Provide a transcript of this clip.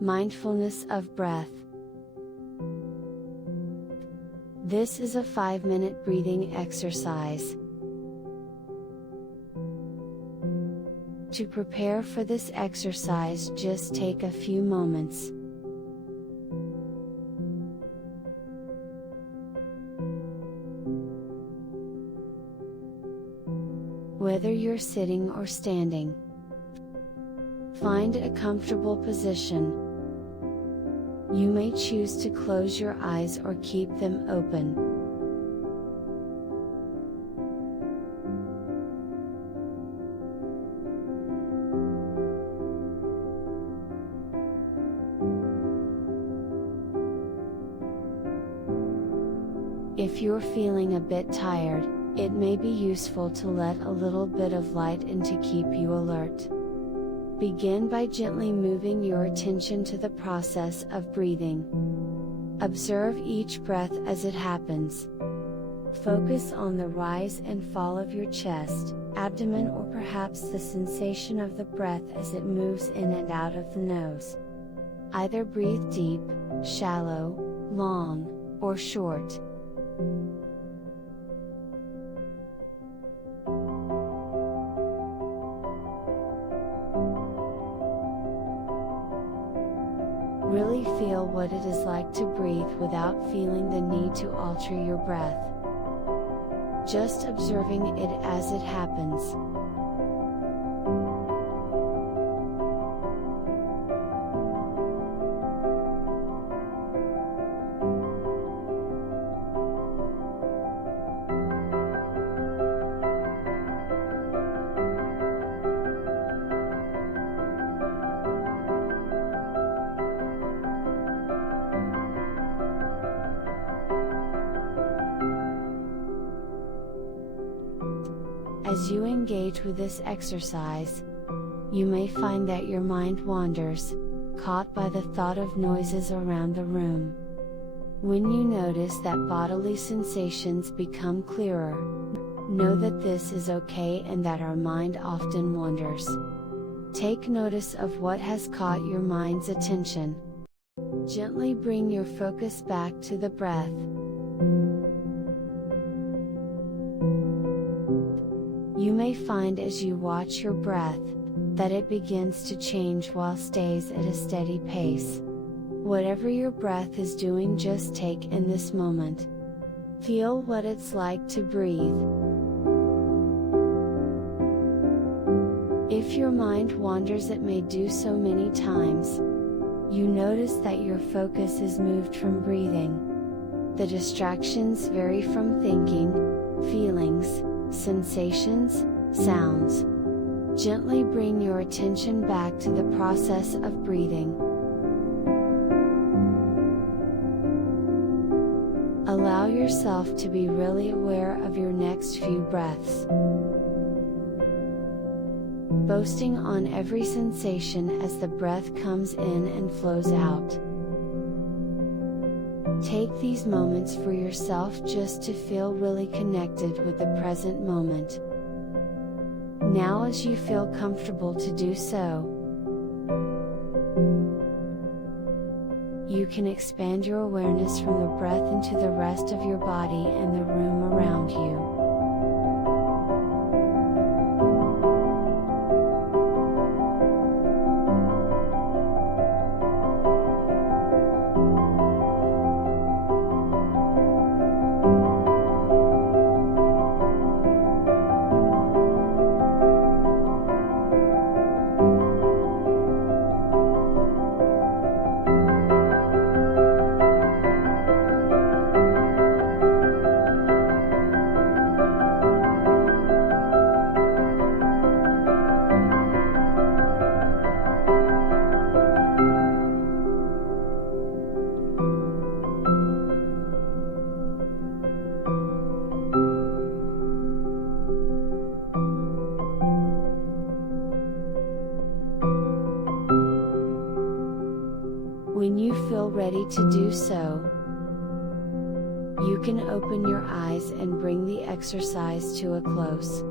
Mindfulness of breath. This is a 5-minute breathing exercise. To prepare for this exercise, just take a few moments. Whether you're sitting or standing, find a comfortable position. You may choose to close your eyes or keep them open. If you're feeling a bit tired, it may be useful to let a little bit of light in to keep you alert. Begin by gently moving your attention to the process of breathing. Observe each breath as it happens. Focus on the rise and fall of your chest, abdomen, or perhaps the sensation of the breath as it moves in and out of the nose. Either breathe deep, shallow, long, or short. Really feel what it is like to breathe without feeling the need to alter your breath. Just observing it as it happens. As you engage with this exercise, you may find that your mind wanders, caught by the thought of noises around the room. When you notice that bodily sensations become clearer, know that this is okay and that our mind often wanders. Take notice of what has caught your mind's attention. Gently bring your focus back to the breath. You may find as you watch your breath, that it begins to change while stays at a steady pace. Whatever your breath is doing, just take in this moment. Feel what it's like to breathe. If your mind wanders, it may do so many times. You notice that your focus is moved from breathing. The distractions vary from thinking, feelings, sensations, sounds. Gently bring your attention back to the process of breathing. Allow yourself to be really aware of your next few breaths. Focusing on every sensation as the breath comes in and flows out. Take these moments for yourself just to feel really connected with the present moment. Now, as you feel comfortable to do so, you can expand your awareness from the breath into the rest of your body and the room around you. When you feel ready to do so, you can open your eyes and bring the exercise to a close.